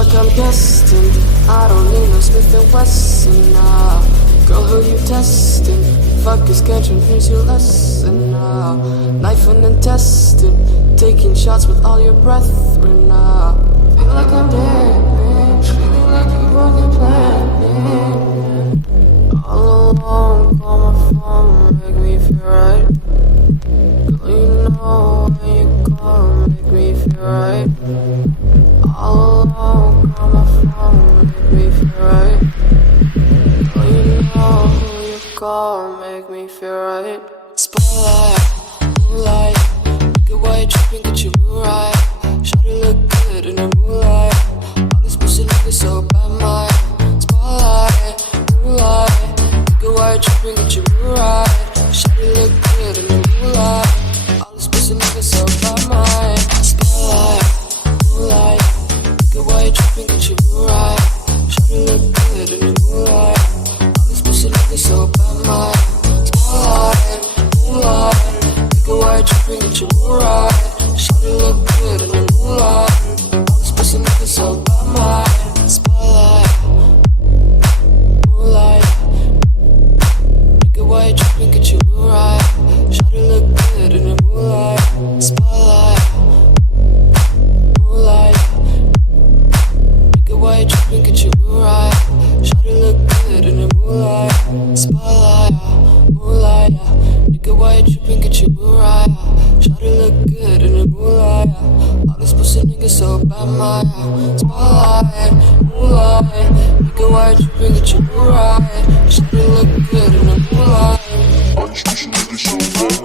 like I'm destined. I don't need no Smith and Wesson, nah. Girl, who you testing? Fuckers can't confuse your lesson, nah. Knife and intestine, taking shots with all your brethren, nah. Feel like I'm dead, man. Feeling like you broke the planet. All alone, call my phone, make me feel right. Girl, you know when you call, make me feel right. All alone, call my phone, make me feel right. Girl, you know who you call, make me feel right. Spotlight, moonlight, look at why you tripping, get your mood right. Shawty look good in the moonlight. All these pussy niggas so bad, my spotlight, moonlight, look at why you tripping, get your mood right. Shawty look good in the moonlight. All these pussy niggas so bad, my spotlight, moonlight, look at why you tripping, get your mood right. Shawty look good in the moonlight. All these pussy niggas so bad, my spotlight, moonlight, look at why you tripping, get your mood right. Shawty look good in the moonlight. All these pussy niggas so bad, my spotlight, moonlight, look at why you tripping, get your mood right. Shawty look good in the moonlight. Spotlight, moonlight, look at why you tripping, get your mood right. Shawty look good in the moonlight. Spotlight, moonlight, look at why you tripping, get your mood right. Shawty look good in the moonlight. All these pussy niggas so bad, my spotlight, moonlight, look at why you tripping, get your mood right. Shawty look good in the moonlight. All these pussy niggas so bad.